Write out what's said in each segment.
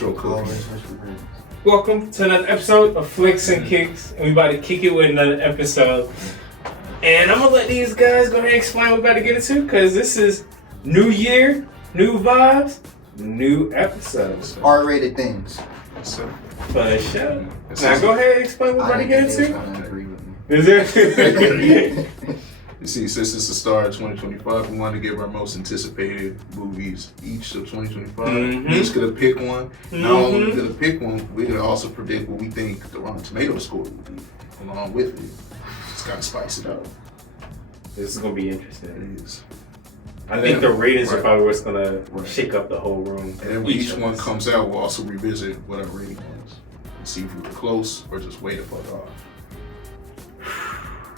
intro cookies. Welcome to another episode of Flicks and Kicks. And we about to kick it with another episode. And I'm gonna let these guys go ahead and explain what we're about to get into, because this is new year, new vibes, new episodes. R-rated things. So, For sure. Now go ahead and explain what we're about to get into. Agree with me. Is it? you see, since it's the start of 2025, we wanted to give our most anticipated movies each of 2025. Mhm. We each gonna pick one. Not only we gonna pick one, we're gonna also predict what we think the Rotten Tomato score will be along with it. Just gotta spice it up. This is gonna be interesting. It is. I think the ratings are Right. probably what's gonna Right. shake up the whole room. And then when each of one us. comes out, we'll also revisit what our rating was. And see if we were close or just way the fuck off.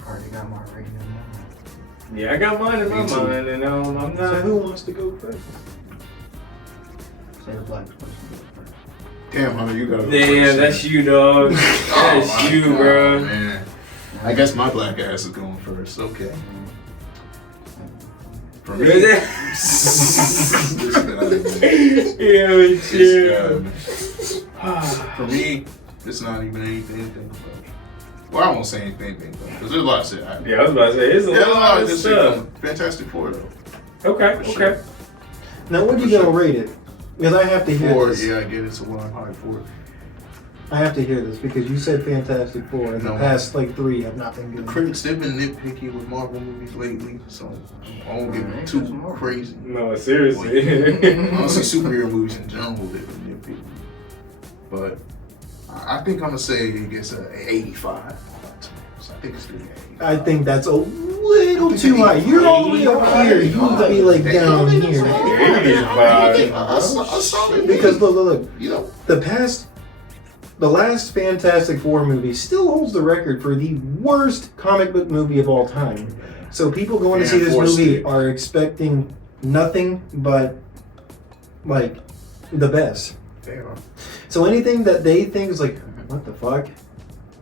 Already got my rating in mind. Yeah, I got mine in my Me too. mind, and I'm not. So who wants to go first? Say the black person. Damn, Hunter, you gotta go Damn, first. that's you, dog. Oh That's my you, God, bro. Man. I guess my black ass is going first. Okay. For me, Yeah, this guy, man. This This guy, man. guy. For me, it's not even anything to think about. Well, I won't say anything to think about because there's a lot to say. Yeah, I was about to say, it's a There's lot of good stuff. shit. Fantastic Four though. Okay, For okay. sure. Now, what do you For gonna sure. rate it? Because I have to hear Four, this. yeah, I get it's a one high four. I have to hear this because you said Fantastic Four, and No. the past like 3 have not been The good. critics they've been nitpicky with Marvel movies lately, so I won't get Alright, too that's Marvel. crazy. No, seriously. Honestly, superhero movies in general, they've been nitpicky. But I think I'm gonna say it gets an 85. So I think it's 3 I think that's a little think too it's high. You're all the way up here. You need to be like down here. Because look, You know, the last Fantastic Four movie still holds the record for the worst comic book movie of all time. So people going to see this movie are expecting nothing but like the best. damn. So anything that they think is like, what the fuck?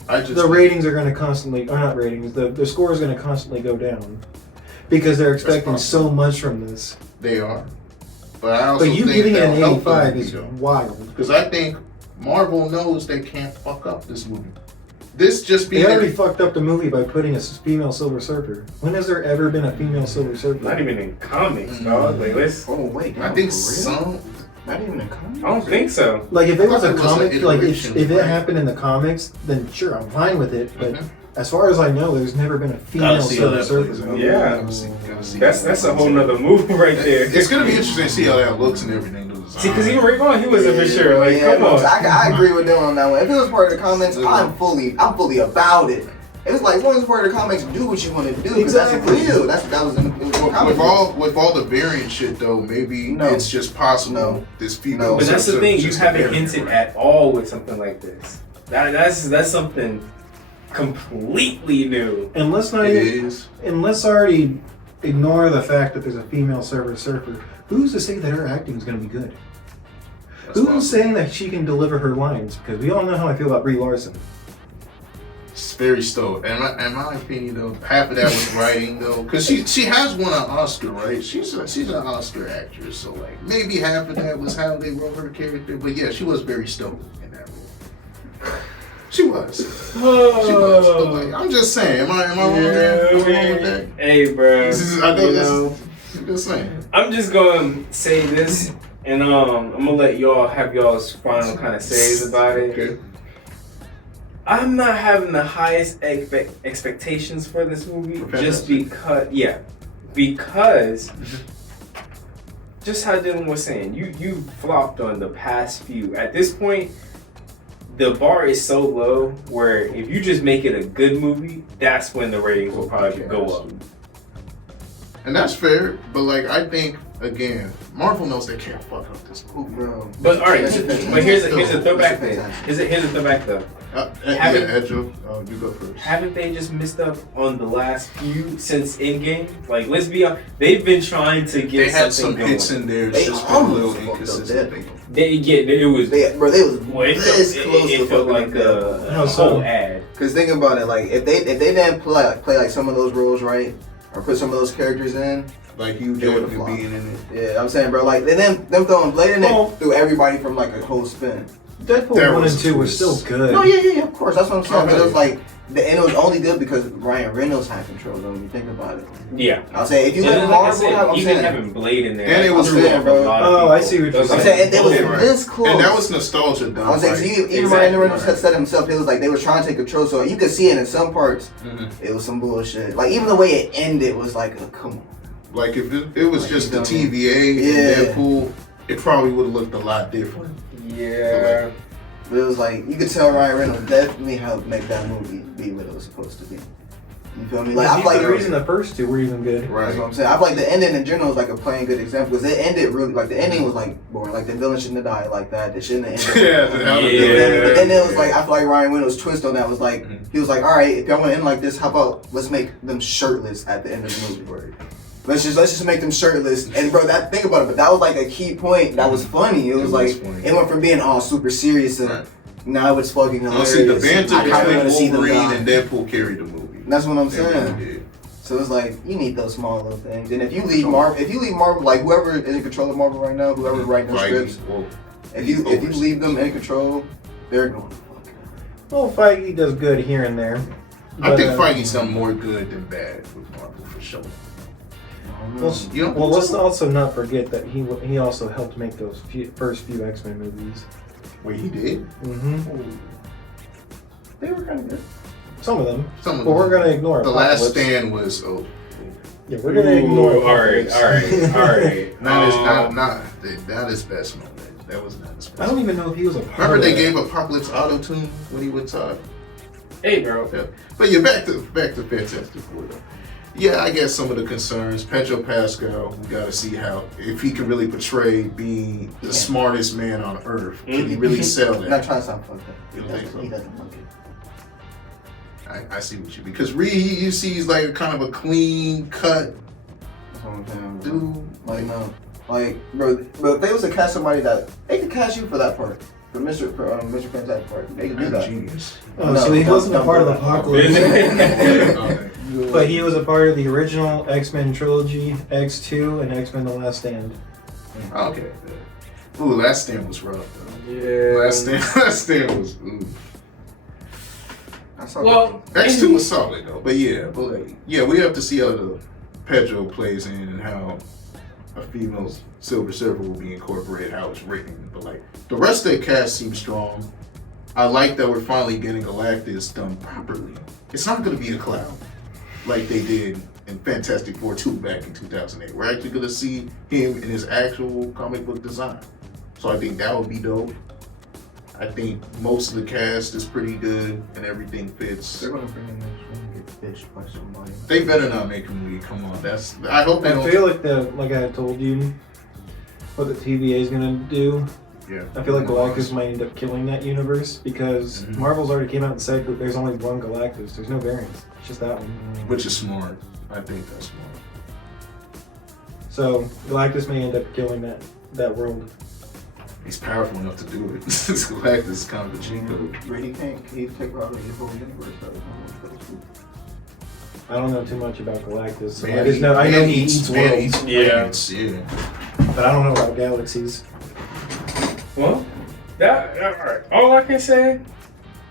I just The ratings are going to constantly, or not ratings, the score is going to constantly go down because they're expecting so much from this. They are. But I also But you think giving it that'll an help the 85 movie, is though. wild. Because I think Marvel knows they can't fuck up this movie. This just They being already fucked up the movie by putting a female Silver Surfer. When has there ever been a female Silver Surfer? Not even in comics, dog. Like, let's. Oh wait, I think some. Not even a comic. I don't think so. Like if it was I a thought it was comic, an like iteration, if it right? happened in the comics, then sure, I'm fine with it. But Mhm. as far as I know, there's never been a female Gotta see how Silver that Surfer. plays out. Yeah. Gotta see. That's a whole nother move right there. It's gonna be interesting to see how that looks and everything. See, because even Ray Vaughn, he wasn't for sure. Like, Yeah, come on. I agree with them on that one. If it was part of the comments, I'm fully about it. It was like, once part of the comics, do what you want to do. Exactly. That's real. That was in the comic. With all the variant shit though, maybe No. it's just possible No. this female. No. But that's the Silver thing, you just haven't a variant, hinted right? at all with something like this. That's something completely new. And let's not It even, is. and let's already ignore the fact that there's a female Silver Surfer. Who's to say that her acting is going to be good? That's Who's possible. saying that she can deliver her lines? Because we all know how I feel about Brie Larson. It's very stoked. And in my opinion, though, half of that was writing, though, because she has won an Oscar, right? She's an Oscar actress, so like maybe half of that was how they wrote her character. But yeah, she was very stoked in that role. She was. She was. But, like, I'm just saying. Am I wrong there? Am I wrong with that? Hey, bro. I know you this. know, I'm just saying. I'm just going to say this, and I'm going to let y'all have y'all's final kind of says about it. Okay. I'm not having the highest expectations for this movie For just Fantastic. because just how Dylan was saying, you flopped on the past few. At this point, the bar is so low where if you just make it a good movie, that's when the ratings will probably go up. And that's fair, but like I think again, Marvel knows they can't fuck up this movie. Bro. But all right, That's but fantastic. here's a throwback That's thing. fantastic. Here's a throwback though. Yeah, Edjo, you go first. Haven't they just missed up on the last few since Endgame? Like, let's be honest, they've been trying to get They had something some going. hits in there. It's They just been a almost little fucked up inconsistent. that. It was. They was Well, it this felt, close it to felt fucking like up. a How so? whole ad. Cause think about it, like if they didn't play like some of those roles right, or put some of those characters in, Like Hugh It would've Jackman flopped. being in it. Yeah, I'm saying, bro, like them throwing Blade in Well- it threw everybody from like a whole spin. Deadpool That 1 was and 2 were twist. still good. No, yeah, of course. That's what I'm saying. But it was Okay. like, and it was only good because Ryan Reynolds had control. Though, when you think about it, Yeah. I'll say if you And let then, like I Marvel said, have, I'm even saying, having Blade in there, And it was threw fair, off bro. a lot of Oh, people. I see what you're That's I'm what saying it was Yeah, right. this close. And that was nostalgia done. I was saying, right. 'cause even Exactly. Ryan Reynolds had said himself, it was like they were trying to take control. So you could see it in some parts. Mhm. It was some bullshit. Like even the way it ended was like, oh, come on. Like if it was Like, just the you know, TVA yeah. and Deadpool, it probably would have looked a lot different. Yeah. But it was like you could tell Ryan Reynolds definitely helped make that movie be what it was supposed to be. You feel me? Like I He's feel like the reason the first two were even good. That's Right. what I'm saying. I feel like the ending in general is like a plain good example because it ended really like the ending was like boring. Like the villain shouldn't have died like that. They shouldn't have ended. Yeah, the hell of a Yeah. But then it was like I feel like Ryan Reynolds' twist on that was like Mhm. he was like, all right, if y'all want to end like this, how about let's make them shirtless at the end of the movie. Let's just make them shirtless. And bro, that think about it, but that was like a key point. That was funny. It was like funny. it went from being all super serious and Right. now it's fucking hilarious. Honestly, the banter I kinda between wanna see them Wolverine die. and Deadpool carried the movie. That's what I'm They really saying. did. So it's like you need those small little things. And if you leave Marvel, like whoever is in control of Marvel right now, whoever's writing the scripts, Well, if you leave them in control, they're going to fuck it. Well, Feige does good here and there. I but, think Feige's done more good than bad with Marvel for sure. Well, You don't well, think let's so? also not forget that he also helped make those first few X-Men movies. Wait, he did? Mm-hmm. They were kind of good. Some of them. Some of But we're them. gonna ignore The Last Apocalypse. Stand was Yeah, we're gonna ignore Ooh, all right. not his best moment. That was not his best. I don't even know if he was a part Remember of they that. gave Apocalypse auto tune when he would talk. Hey, bro. Yeah. But yeah, back to Fantastic Four though. Yeah, I guess some of the concerns. Pedro Pascal, we got to see how if he can really portray being the smartest man on earth. Can he really sell I'm not that? trying to sound fucked up. You think so? He doesn't look it. I see what you mean. Because Reed, you see, he's like kind of a clean cut That's what I'm saying. Bro. dude. Like no, like bro, if they was to cast somebody that they could cast you for that part, for Mr. Fantastic part, they could do that. Genius. Oh, so he wasn't a part of Apocalypse. Okay. But he was a part of the original X-Men trilogy, X2, and X-Men The Last Stand. Okay. Ooh, Last Stand was rough though. Yeah. Last Stand was. Ooh. I saw Well, X2 was solid though, but yeah, we have to see how the Pedro plays in and how a female Silver Surfer will be incorporated, how it's written. But like the rest of the cast seems strong. I like that we're finally getting Galactus done properly. It's not going to be a clown like they did in Fantastic Four 2 back in 2008. We're actually going to see him in his actual comic book design. So I think that would be dope. I think most of the cast is pretty good and everything fits. They're gonna bring in this one and get fished by somebody. They better not make a movie. Come on, I hope they I don't. feel like I told you, what the TVA is gonna do. Yeah. I feel like Galactus might end up killing that universe because Mhm. Marvel's already came out and said that there's only one Galactus. There's no variants. It's just that one. Which is smart. I think that's smart. So Galactus may end up killing that world. He's powerful enough to do it. Galactus is kind of a cheat code. Really can't take out of the whole universe though. I don't know too much about Galactus. So I Man, just know I know he eats man worlds, eats Yeah. planets, yeah. but I don't know about galaxies. Well, alright. All I can say,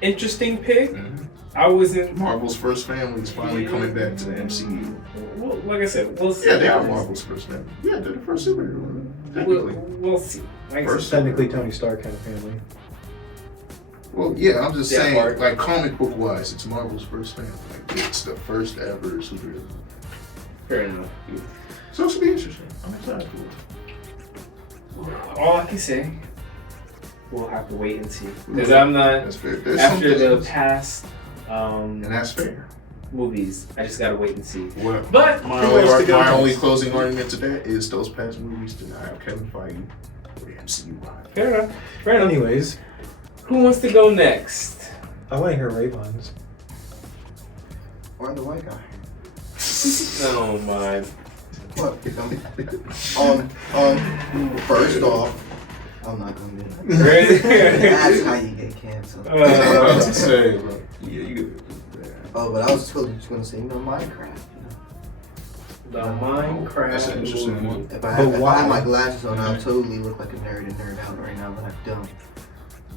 interesting pick. Mhm. I wasn't. Marvel's first family is finally coming back to the MCU. Well, like I said, we'll see. Yeah, they how are this- Marvel's first family. Yeah, they're the first superhero. Technically. We'll see. Like I First. said, Technically, Tony Stark kind of family. Well, yeah, I'm just Yeah, saying, Mark. like comic book wise, it's Marvel's first family. Like, it's the first ever superhero. fair enough. So it should be interesting. I'm excited for it. All I can say, we'll have to wait and see. Because I'm not. That's fair. There's some After the things, past and that's fair. movies, I just gotta wait and see. What? But My, Who wants to go my next? only closing argument to that is those past movies did not have Kevin Feige or the MCU behind it. fair enough. Fair enough. Anyways, Who wants to go next? I want to hear Rayvon's. Why the white guy? Oh my. What? First off, I'm not gonna do that. Really? That's how you get canceled. I was about to say, but yeah, you could. Oh, but I was totally just gonna say, Minecraft. The Minecraft That's an interesting movie. one. If I had why? my glasses on, I'd totally look like a nerd and nerd out right now, but I don't.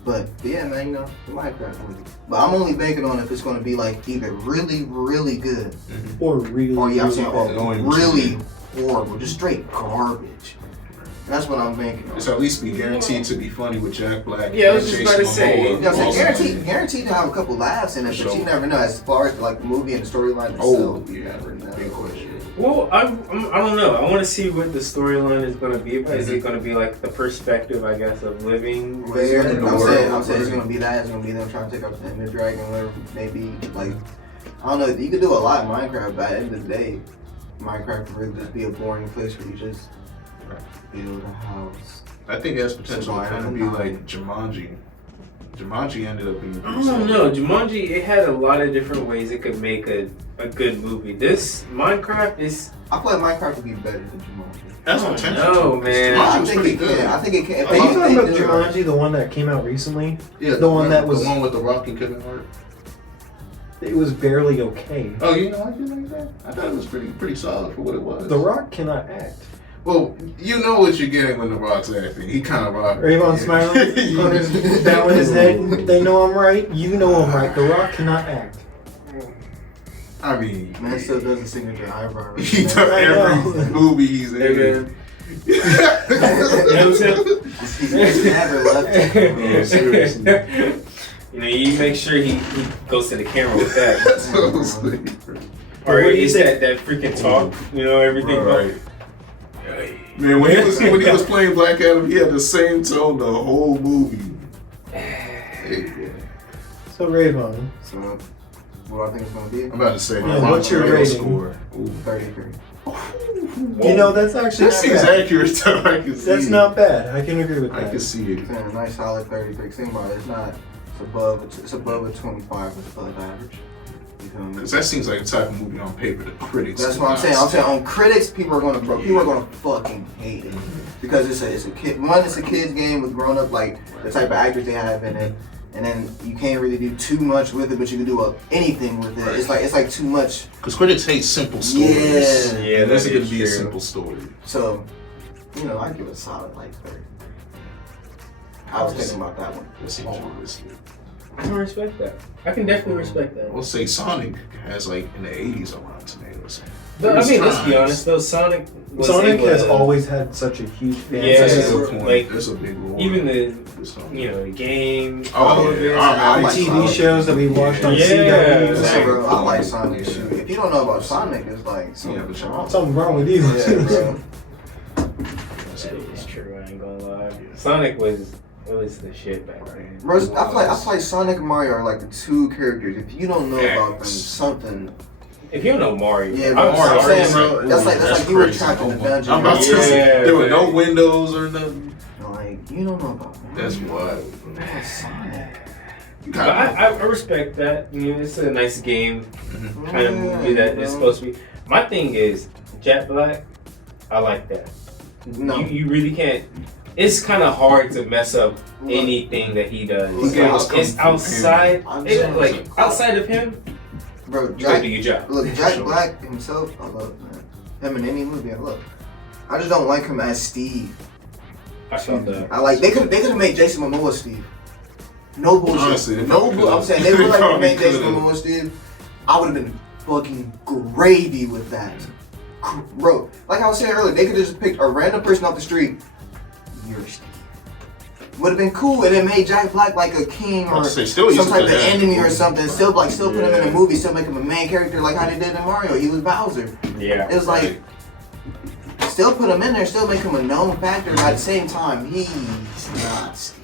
But yeah, man, you know, the Minecraft movie. But I'm only banking on if it's gonna be like either really, really good, Or really, or yeah, I'm really saying, bad. or really horrible, just straight garbage. That's what I'm banking on. It's at least be guaranteed to be funny with Jack Black. Yeah, I was and just Jason about to say. Momoa. You know what I'm saying? Awesome. Guaranteed to have a couple laughs in it, but Sure. you never know. As far as like the movie and the storyline Oh, itself, you yeah, never know. big question. Well, I don't know. I want to see what the storyline is going to be about. Is it going to be like the perspective, I guess, of living Well, there? in the I'm world, saying it's right. gonna be that. It's gonna be them trying to take out the Ender Dragon, whatever. Maybe like I don't know. You could do a lot in Minecraft, but at the end of the day, Minecraft can really just be a boring place where you just build a house. I think it has potential to kind of be Survival. like Jumanji. Jumanji ended up being. I don't know. Jumanji, it had a lot of different ways it could make a good movie. This Minecraft is. I feel like Minecraft would be better than Jumanji. That's I don't potential. know, man. Jumanji I was think pretty it good. can. I think it can. If Are you they talking about do it right. Jumanji, the one that came out recently? Yeah, The one that was- the one with the Rock and Kevin Hart. It was barely okay. Oh, you know, I feel like that. I thought it was pretty solid for what it was. The Rock cannot act. Well, you know what you're getting when the Rock's acting. He kind of rock. Ravon smiling, Hunter's bowing his head. They know I'm right. You know I'm right. The Rock cannot act. I mean, Man still does a signature eyebrow. he does I every know. movie he's Hey, in. man. He's never left. Yeah, seriously. You know, you make sure he goes to the camera with that. Seriously. Or What do you is think? that freaking talk? You know, everything. Right. Man, when he was playing Black Adam, he had the same tone the whole movie. Hey, So Ravon, So, what I think it's gonna be? I'm about to say, Yeah, what's your Rotten rating? Score. Ooh. 33. you know that's actually That not seems bad. accurate, though. I can see That's it. not bad. I can agree with I can that. see it. It's a nice solid 33. Think about it. It's not. It's above a 25. It's above average. You feel me? Because that seems like the type of movie on paper the critics. That's would what I'm not saying. I'm saying stand. on critics, people are gonna fucking hate it because it's a kid. One, it's a kids game with grown up like the type of actors they have in it, and then you can't really do too much with it, but you can do anything with it. Right. It's like too much. Because critics hate simple stories. Yeah. Yeah, And this is that going is to be a true. simple story. So, you know, I give it a solid like 30. I was thinking about that one. That seems realistic. I can respect that. I can definitely respect that. We'll say Sonic has like in the 80s a Rotten Tomatoes. But, I mean, let's be Times. honest though. Sonic was Sonic able has to- always had such a huge fan Yeah, That's a base. good point. like, That's a big role. even the This song. the game. Oh, all of yeah. it. I The like TV Sonic. shows that we watched on Yeah. CW. Yeah, bro, I like Yeah. Sonic. Shoot. If you don't know about Sonic, it's like something but wrong. Something wrong with you. Yeah, bro. That's a That good is one. true. I ain't gonna lie. Sonic was the shit back then. Bro, I play Sonic and Mario are like the two characters. If you don't know about them, something. If you don't know Mario, Yeah, I'm bro, sorry, I'm saying, bro. bro, that's like you were crazy. trapped in a dungeon. I'm about to Yeah, say, there were no man. windows or nothing. Like, you don't know about Mario. That's wild. You know Sonic. You But got I respect that. You know, it's a nice game kind of Yeah, movie that it's bro. supposed to be. My thing is Jack Black. I like that. No. You really can't. It's kind of hard to mess up anything that he does. He gave us It's Kung Fu outside. I'm It's saying- like outside of him, Bro, you gotta Jack, do your job. look, Jack Black himself, I love, man. Him in any movie, I love. I just don't like him as Steve. I felt that. I like, they could have made Jason Momoa Steve. No bullshit. Honestly, they no probably bull. I'm could've. saying they would like to Probably make Jason could've. Momoa Steve. I would have been fucking gravy with that. Bro, like I was saying earlier, they could have just picked a random person off the street. You're Steve. Would have been cool, and it made Jack Black like a king I or was gonna say, still some used type to of have- enemy or something. Still put him in a movie, still make him a main character like how they did in Mario. He was Bowser. Yeah. It was like, still put him in there, still make him a known factor, but at the same time, he's not Steve.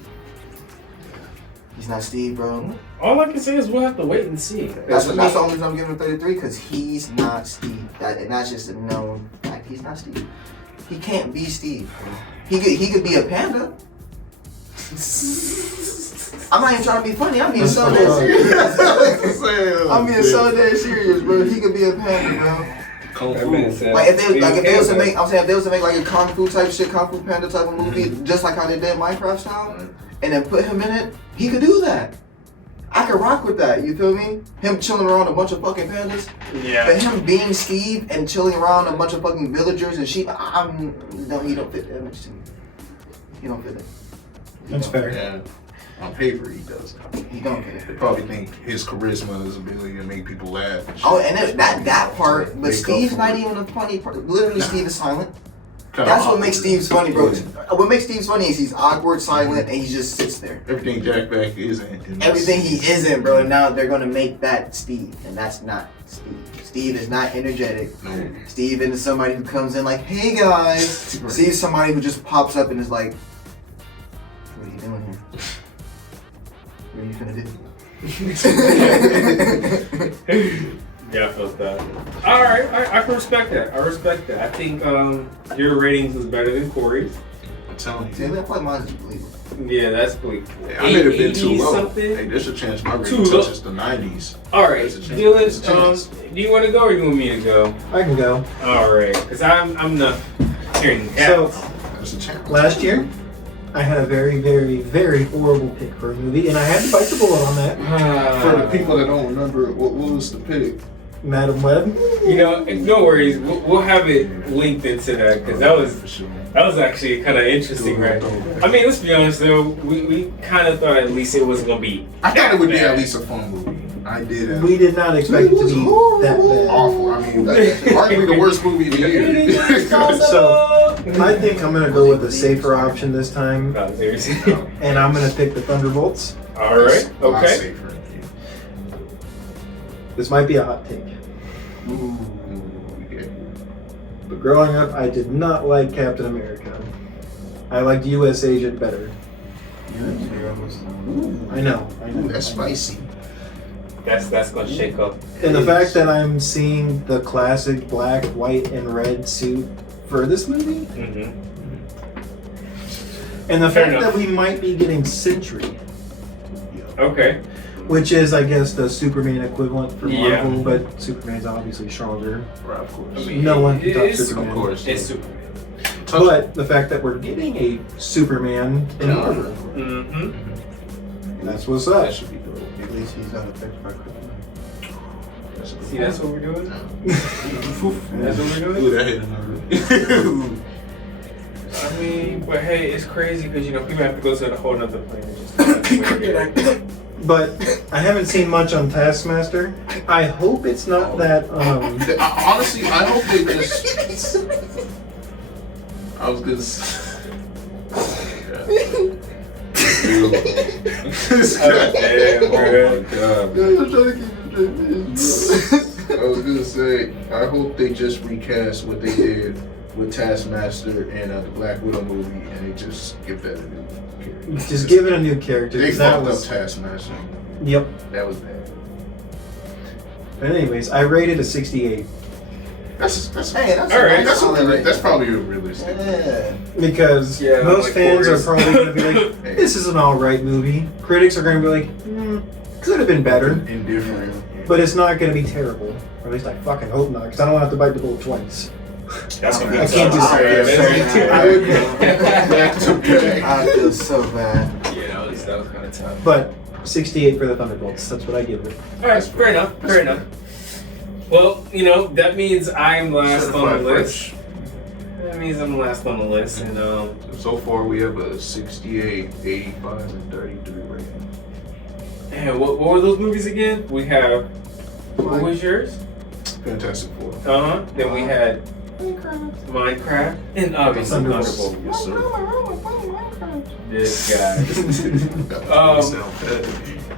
He's not Steve, bro. All I can say is we'll have to wait and see. That's the only reason I'm giving him 33, because he's not Steve. And that's just a known fact. He's not Steve. He can't be Steve. He could be a panda. I'm not even trying to be funny. I'm being so dead serious. I'm being so dead serious, bro. He could be a panda, bro. Kung That Fu. man said- Like if they was to Yeah, make, I'm saying if they was to make like a kung fu type shit, kung fu panda type of movie, just like how they did Minecraft style, and then put him in it, he could do that. I could rock with that. You feel me? Him chilling around a bunch of fucking pandas. Yeah. But him being Steve and chilling around a bunch of fucking villagers and sheep, no, he don't fit that much to me. He don't fit it. That's fair. Yeah. On paper, he doesn't. He don't fit They it. probably think his charisma, his ability to make people laugh. And shit. Oh, and that part, but Make up Steve's for not it. even a funny part. Literally, Steve is silent. Kinda That's what awkward. makes Steve's funny, bro. Yeah. What makes Steve's funny is he's awkward, silent, and he just sits there. Everything Jack Black isn't. in this. Everything he isn't, bro. And now they're gonna make that Steve, and that's not Steve. Steve is not energetic. No. Steve is somebody who comes in like, "Hey guys." Steve's somebody who just pops up and is like, "What are you doing here? What are you gonna do?" Yeah, I felt that. All right, I can respect that. I respect that. I think your ratings was better than Corey's. I'm telling See, you. that point mine is believable. Yeah, that's believable. I may have been too 80 low. something. Hey, there's a chance my Too rating low. touches the 90s. All right, There's a chance. There's a chance. Dylan. Do you want to go or do you want me to go? I can go. All right, because I'm not hearing that. So There's a chance. last year, I had a very, very, very horrible pick for a movie, and I had to bite the bullet on that. For the people that don't remember, what was the pick? Madam Web. You know, no worries. We'll have it linked into that because that was actually kind of interesting, right? I mean, let's be honest though. We kind of thought at least it wasn't gonna be. I thought it would be that at bad. least a fun movie. I did. We did not expect it to be that bad. Awful. I mean, arguably the worst movie of the year. So I think I'm gonna go with a safer option this time, Oh, there's- and I'm gonna pick the Thunderbolts. All right. A lot Okay. safer. This might be a hot take, Ooh, yeah. but growing up, I did not like Captain America. I liked U.S. Agent better. I know. Ooh, that's spicy. That's gonna shake up. And the fact that I'm seeing the classic black, white, and red suit for this movie, Mm-hmm. and the Fair fact enough. that we might be getting Sentry, Okay. which is, I guess, the Superman equivalent for Yeah. Marvel, but Superman's obviously stronger. Right, of course. I mean, No one can top it's- Superman. Of course. It's Superman. But the fact that we're getting a Superman in Marvel, Mm-hmm. that's what's That up. should be dope. At least he's not affected by kryptonite. See, that's what we're doing. That's what we're doing. Ooh, that hit another. I mean, but hey, it's crazy because people have to go to a whole nother planet just to But I haven't seen much on Taskmaster. I hope it's not that. Honestly, I hope they just. I was gonna. damn, bro. I was gonna say, I hope they just recast what they did with Taskmaster and the Black Widow movie, and they just give that a new character. Just give it a new character. They 'cause that fucked up was. Taskmaster. Yep. That was bad. But anyways, I rated a 68 That's Hey, that's All right. that's probably a realistic. Yeah. because Yeah, most like fans are Forrest. probably going to be like, "This is an all right movie." Critics are going to be like, "Could have been better," Indifferent. but it's not going to be terrible. Or at least I fucking hope not, because I don't have to bite the bullet twice. That's gonna be I can't do Back to back. I feel so bad. Yeah, that was kind of tough. But 68 for the Thunderbolts. That's what I give it. All right, fair enough. Fair enough. Well, that means I'm last on the Certified list. fresh. That means I'm last on the list, and So far, we have a 68, 85, and 33 rating. and what were those movies again? We have what was yours? Fantastic Four. Then we had Minecraft, and obviously Thunderbolts. Thunderbolt. Yes, sir. This guy. Got Um,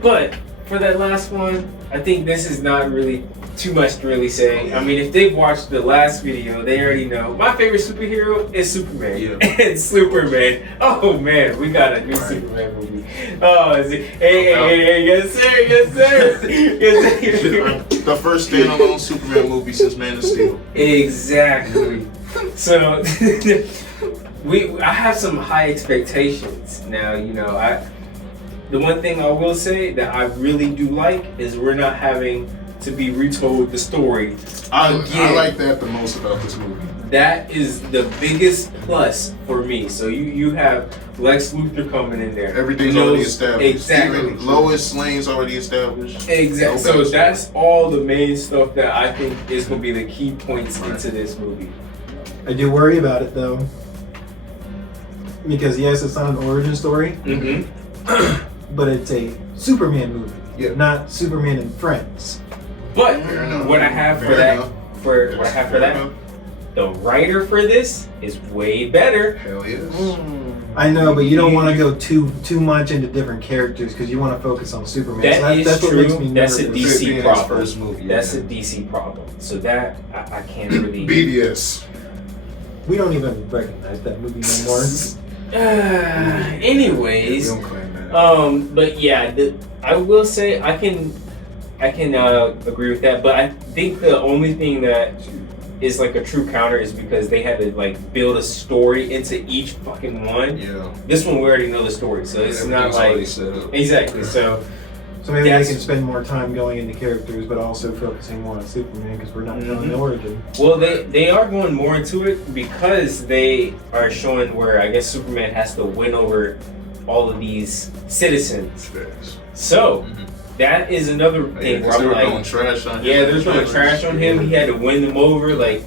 But for that last one, I think this is not really too much to really say. I mean, if they've watched the last video, they already know. My favorite superhero is Superman. Yeah. And Superman. Oh man, we got a new Superman movie. Oh, is it? Hey, yes sir, yes sir. Yes, sir. The first standalone Superman movie since Man of Steel. Exactly. So I have some high expectations now. The one thing I will say that I really do like is we're not having to be retold the story. I Again. like that the most about this movie. That is the biggest plus for me. So you have Lex Luthor coming in there. Everything's He already knows- established. Exactly. Even Lois Lane's already established. Exactly. No So backstory. that's all the main stuff that I think is going to be the key points into this movie. I do worry about it though, because yes, it's not an origin story, Mm-hmm. but it's a Superman movie, Yeah. not Superman and Friends. But Fair enough. what I have for Fair that, enough. for what I have for Fair that, enough. the writer for this is way better. Hell yes. I know, but you don't want to go too much into different characters because you want to focus on Superman. That is that's what makes true. me That's a nervous. DC It being his problem. first movie, That's yeah. a DC problem. So that I can't really. BDS. We don't even recognize that movie no more. We Anyways, don't claim that. but yeah, I will say I can agree with that. But I think the only thing that is like a true counter is because they had to like build a story into each fucking one. Yeah. This one we already know the story, so it's not Everything's already like set up. exactly. So So maybe Yes. they can spend more time going into characters, but also focusing more on Superman because we're not telling the Mhm. origin. well, they are going more into it because they are showing where I guess Superman has to win over all of these citizens. Facts. So Mhm. that is another Yeah, thing 'cause where they I'm were like, throwing trash on him. yeah, they're throwing trash on him. He had to win them over. Like,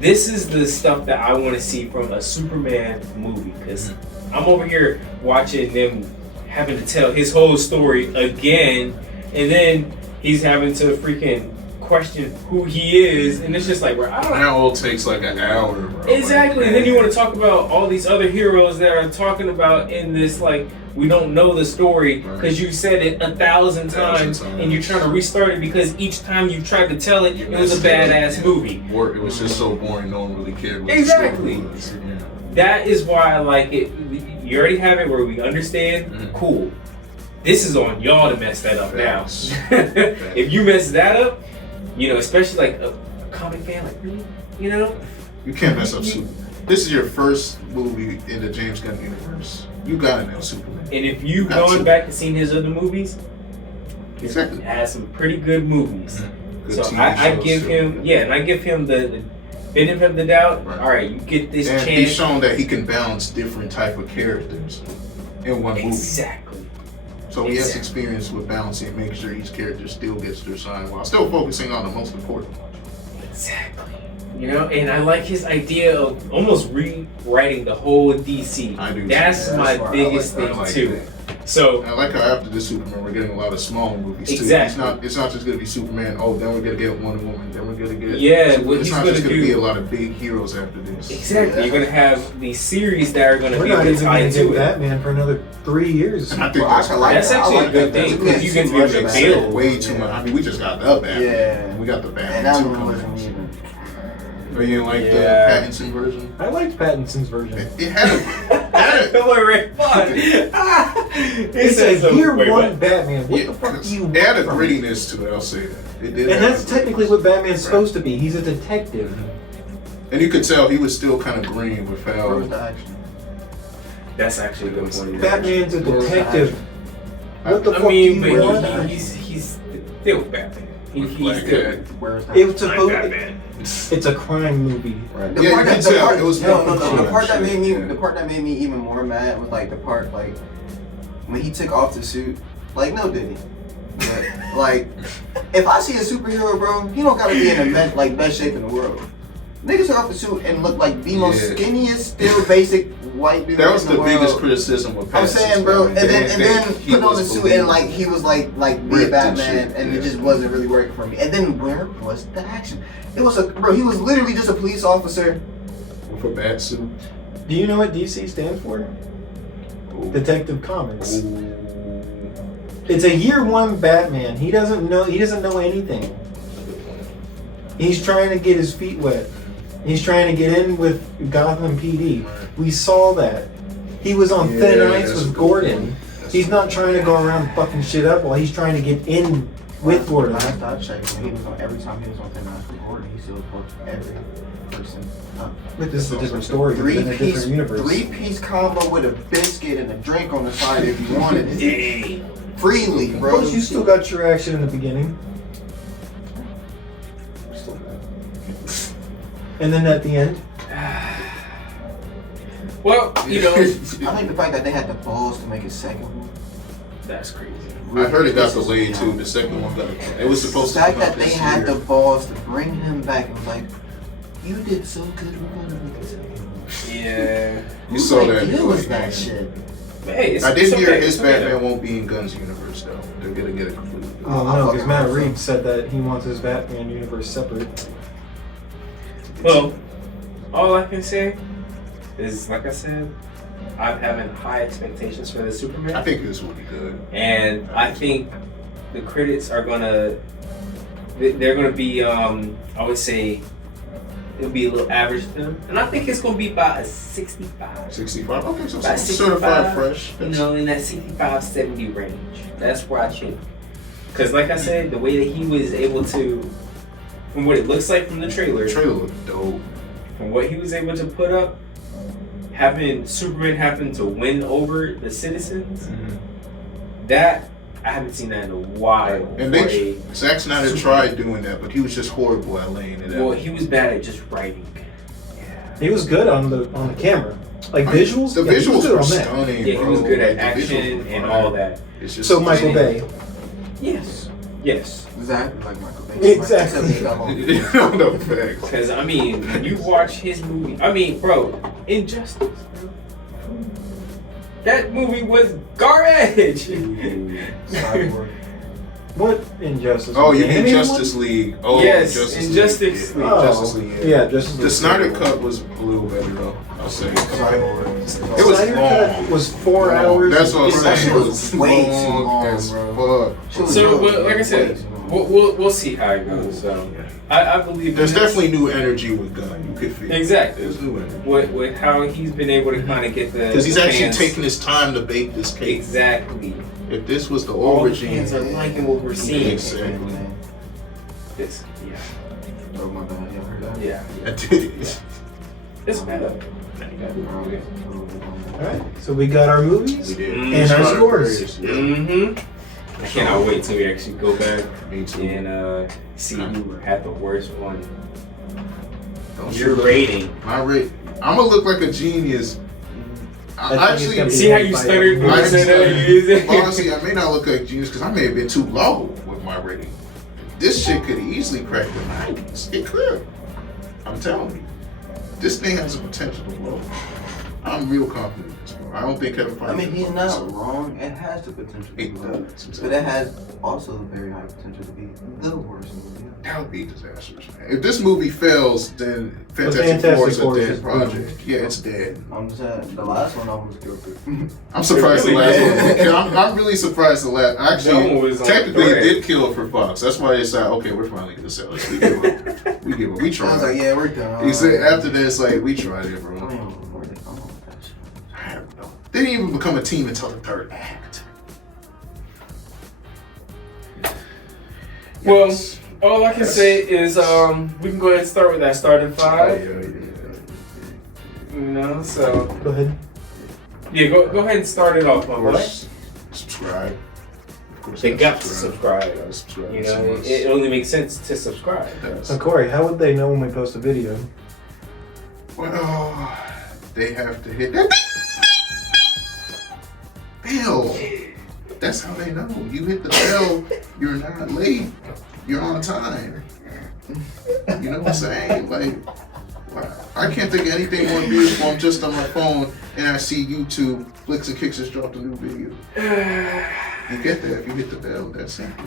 this is the stuff that I want to see from a Superman movie. Because I'm over here watching them having to tell his whole story again, and then he's having to freaking question who he is, and it's just like, bro, I don't. That all takes like an hour, bro. Exactly, and then you want to talk about all these other heroes that are talking about in this, like, we don't know the story because you said it 1,000 times and you're trying to restart it because each time you tried to tell it, it was a badass movie. It was just so boring, no one really cared what Exactly. the story was. Yeah. That is why I like it. You already have it where we understand. Mhm. Cool. This is on y'all to mess that up now. Facts. If you mess that up, you know, especially like a comic fan like me, you know, You can't mess up Superman. This is your first movie in the James Gunn universe. You gotta know Superman. and if you Got going to. back and seen his other movies, Exactly. it has some pretty good movies. Good So TV I shows, give too. him, yeah, and I give him the benefit of the doubt. Right. All right, you get this And he's chance. shown that he can balance different type of characters in one movie. Exactly. So he has Exactly. experience with balancing and making sure each character still gets their shine while still focusing on the most important one. Exactly. You know, and I like his idea of almost rewriting the whole DC. I do too. That's Yeah, my that's why I biggest I thing like too. that. So And I like how after this Superman, we're getting a lot of small movies too. Exactly. It's not just gonna be Superman. Oh, then we're gonna get Wonder Woman. Then we're gonna get Yeah, what It's he's not gonna just gonna do- be a lot of big heroes after this. exactly, you're gonna have these series that are gonna We're be not even going tied to get to it. Batman for another 3 years. And I think Well, that's, I like That's that. I actually like a good that. thing, Too 'cause much you can too much really of build. that. way too much. I mean, we just got the Batman. Yeah. We got the Batman. And that 2 one coming. wasn't even. But you didn't like Yeah. the Pattinson version? I liked Pattinson's version. It had Come on, Ray. Fun. It's a year one Batman. What yeah, the fuck do you it had a want from grittiness to it. I'll say that. It did. And have that's a technically grittiness. what Batman's supposed to be. He's a detective. And you could tell he was still kind of green with Where was how. the action? That's actually a good point. Batman's a Where was the detective. action? What the I fuck mean, do you want? but he's still Batman. With He's Black still Cat. Where was the It action? was supposed. Batman. It's a crime movie. Right. Yeah, you can tell it was no, more the crime part that shit, made me yeah. the part that made me even more mad was like the part like when he took off the suit. Like no did he? But, like if I see a superhero, bro, he don't gotta be in the best shape in the world. Niggas took off the suit and looked like the most Yeah. skinniest, still basic white dude. That was in the the biggest world. criticism with I'm Pattinson. saying, bro, and then he put on the was suit and like he was like be a ripped and Batman, shit, and yeah. it just wasn't really working for me. And then where was the action? It was bro. He was literally just a police officer. with a bat suit. Do you know what DC stands for? Detective Comics. It's a year one Batman. He doesn't know anything. He's trying to get his feet wet. He's trying to get in with Gotham PD. We saw that. He was on thin Yeah, ice that's with a good Gordon. point. That's He's a not good trying to go around fucking shit up while he's trying to get in with Gordon. Last I checked, when he was on every time he was on Thin Ice with Gordon, he still fucked every person up. But this is a different story. It's in a different universe. Three-piece combo with a biscuit and a drink on the side if you wanted it. Dang. Freely, bro. Plus, you still got your action in the beginning. And then at the end, Well, you know, I think the fact that they had the balls to make a second one. that's crazy. I heard it got pisses delayed me too. off. The second one got. It was supposed The to fact come out that they this had year. the balls to bring him back and was like, you did so good, we're gonna make a second one. Yeah. You saw Who that. was like, that shit? But hey, it's, I it's didn't hear okay, his it's okay. Batman won't be in Gunn's universe though. They're gonna get it completely. well, I no, fucking because Matt hope so. Reeves said that he wants his Batman universe separate. Well, all I can say is, like I said, I'm having high expectations for the Superman. I think this will be good. And I think the critics are gonna, they're gonna be, I would say, it'll be a little average to them. And I think it's gonna be about a 65. 65. Okay, so About certified 65, fresh. You know, in that 65, 70 range. That's where I think. Because like I said, the way that he was able to, from what it looks like from the trailer, The trailer looked dope. from what he was able to put up, having Superman having to win over the citizens, that I haven't seen that in a while. And they, Zack Snyder tried doing that, but he was just horrible at laying it Well, out. he was bad at just writing. He was good on the camera, like visuals. The yeah, he was visuals good were on that. stunning. Yeah, he was bro. good at Like, the visuals action were and fine. all that. It's just So Michael Bay. Yes. Yes. Exactly like Michael Bay. Exactly. Except he got more- no facts. Because, I mean, when you watch his movie, I mean, bro, Injustice, bro. That movie was garbage. Cyborg. What Injustice? Oh, you The mean animated Justice League? Oh, Yes, Justice Injustice League. League. Oh, Justice League. yeah, Justice The League. Snyder cut was a little better though. I'll say. Cyborg. It was Snyder long. Cut was 4 hours. That's what I'm That saying. shit It was was way too long long, as bro. fuck. So, but like I said, we'll see how it goes. So, I believe There's in this. definitely new energy with Gunn. You could feel. Exactly. There's new energy. With how he's been able to kind of get the Because he's the actually fans- taking his time to bake this cake. exactly. If this was the All the origin, fans are liking what we're seeing. Exactly. It's, yeah, Oh my god, you heard that? yeah, I did. it's better. Alright, so we got our movies. We did. And our scores. Yeah. Mm-hmm. I cannot wait till we actually go back Me too. and see who had the worst one. Don't Your you rating. My rate. I'm gonna look like a genius. I think I it's actually. gonna be- See how you stuttered when I you said that? honestly, I may not look like a genius because I may have been too low with my rating. This shit could easily crack the 90s. It could. I'm telling you. This thing has the potential to blow. I'm real confident in this, bro. I don't think Kevin Feige. I mean, he's can not blow this. wrong. It has the potential to It be good. does. But it has also very high potential to be the worst movie. That would be disastrous, man. If this movie fails, then Fantastic Fantastic Four is a Four is dead just project. Yeah, it's dead. I'm saying the last one almost killed it. I'm surprised the really last did. one. I'm really surprised the last. That Actually, one was on technically, it thread. did kill it for Fox. That's why they said, okay, we're finally gonna sell it. We give up. We give up. We I was like, tried. yeah, we're done. He said after this, like, we tried it, I bro. don't even remember where they come up with that shit. I don't know. They didn't even become a team until the third act. Well, Yes. all I can say is we can go ahead and start with that starting Oh, five. yeah. You know, so Go ahead. yeah, go ahead and start it off, my Of boy. course, subscribe. Of course, They gotta got to subscribe. Gotta subscribe. You know, it only makes sense to subscribe. Yes. So Corey, how would they know when we post a video? Well, they have to hit that bell. That's how they know. You hit the bell, you're not late. You're on time. You know what I'm saying? Like, I can't think of anything more beautiful. I'm just on my phone and I see YouTube, Flicks and Kicks has dropped a new video. You get that if you hit the bell. That's simple.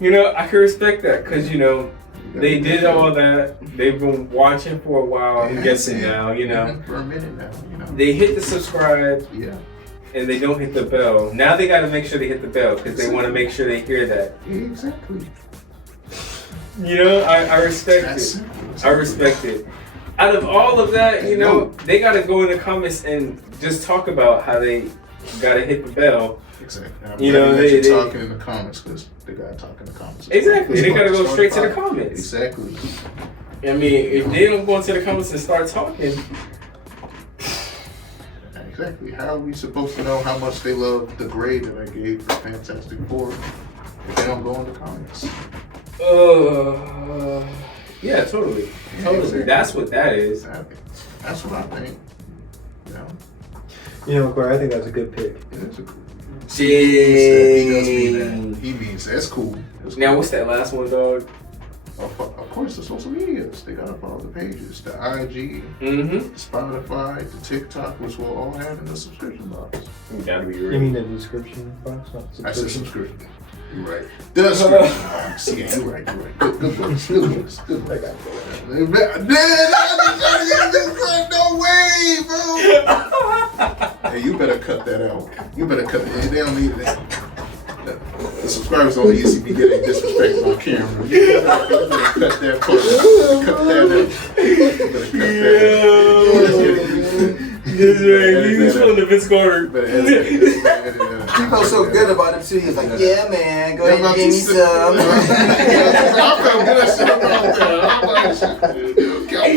You know, I can respect that because you know You they gotta did hit all that. that. They've been watching for a while. I'm Yeah, guessing yeah. now. You know, For a minute now, you know. they hit the subscribe Yeah, and they don't hit the bell. Now they got to make sure they hit the bell because they want to make sure they hear that. exactly. You know, I respect That's it. simple. I respect it. Out of all of that, you know, they got to go in the comments and just talk about how they got to hit the bell. Exactly. I'm You know, glad that they- you're talking in the comments because they gotta talk in the comments. Exactly. They got to go straight to the comments. Exactly. I mean, if they don't go into the comments and start talking, Exactly. How are we supposed to know how much they love the grade that I gave for Fantastic Four if they don't go in the comments? Yeah, totally. Yeah, Totally. exactly. That's what that is. Exactly. That's what I think. Yeah, You know, Corey, I think that's a good pick. it is a cool. Shit. He does mean that. He means that's cool. That's Now, cool. what's that last one, dog? Of course, the social medias. They got up all the pages. The IG, Mm-hmm. Spotify, the TikTok, which will all have in the subscription box. You gotta be You real. mean the description box, not I said subscription? subscription. You're right. The description box. Yeah, you're right. You're right. Good works. Good works. Good works. No way, bro. Hey, you better cut that out. You better cut it. They don't need that. The subscribers only used to be getting disrespect on camera. You better cut that part. Cut that out. You better cut that out. That's right. He's from the Vince Carter. Better edit that. He felt so good about it too. He was like, "Yeah, man, go ahead and give me some." I felt good about that. Okay,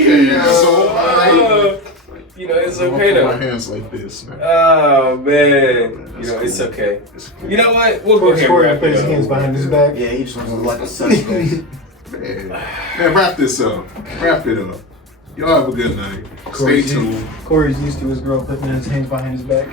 so You know, it's I'm gonna okay put my though. hands like this, man. Oh man, That's you know it's cool. okay. It's cool. You know what? We'll go ahead and Corey wrap put it his up. hands behind his back. Yeah, he just wants to look like a suspect. Man, wrap this up. Wrap it up. Y'all have a good night. Stay Corey's tuned. Corey's used to his girl putting his hands behind his back.